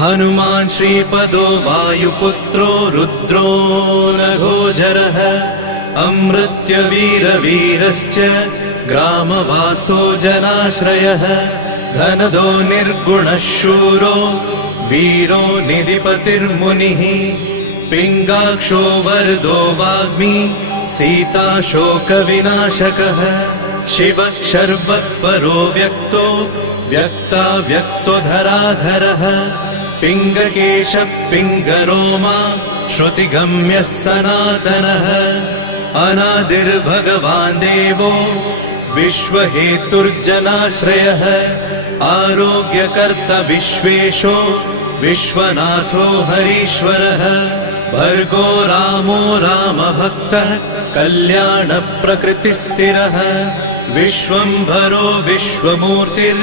हनुमान् श्रीपदो वायुपुत्रो रुद्रो नघोजरः अमृत्यवीरवीरश्च ग्रामवासो जनाश्रयः धनदो निर्गुणः शूरो वीरो निधिपतिर्मुनिः पिङ्गाक्षो वरदो वाग्मी सीताशोकविनाशकः शिवः शर्वत्परो व्यक्तो व्यक्तो धराधरः पिङ्गकेशः पिङ्गरोमा श्रुतिगम्यः सनातनः अनादिर्भगवान् देवो विश्वहेतुर्जनाश्रयः आरोग्यकर्ता विश्वेशो विश्वनाथो हरीश्वरः भर्गो रामो रामभक्तः कल्याणप्रकृतिस्थिरः विश्वम्भरो विश्वमूर्तिर्